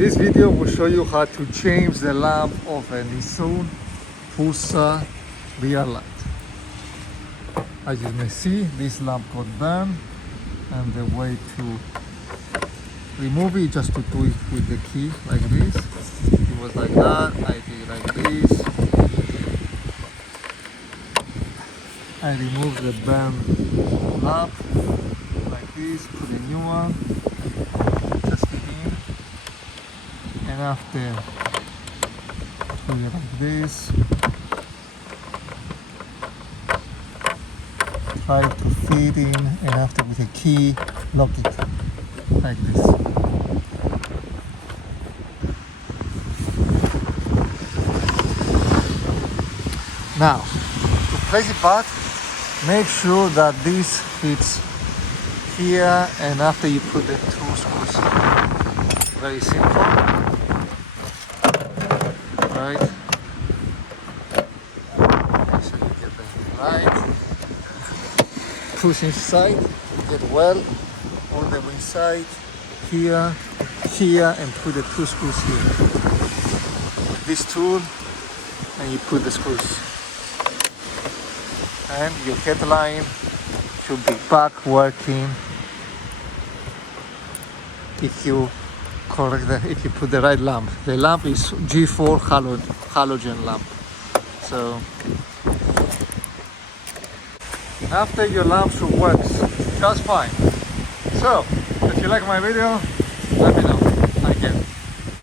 This video will show you how to change the lamp of a Nissan Pulsar rear light. As you may see, this lamp got burned, and the way to remove it is just to do it with the key like this. It was like that, I did like this. I remove the burned lamp like this, put a new one, just in, and after do it like this. Try to fit in, and after with a key, lock it like this. Now, to place it back, make sure that this fits here, and after you put the two screws in. Very simple, right? Make sure you get the light. Push inside, get well on the inside, here, and put the two screws here. With this tool, and you put the screws. And your headline should be back working if you if you put the right lamp. The lamp is G4 halogen lamp. So after your lamp should work just fine. So if you like my video, let me know. Again.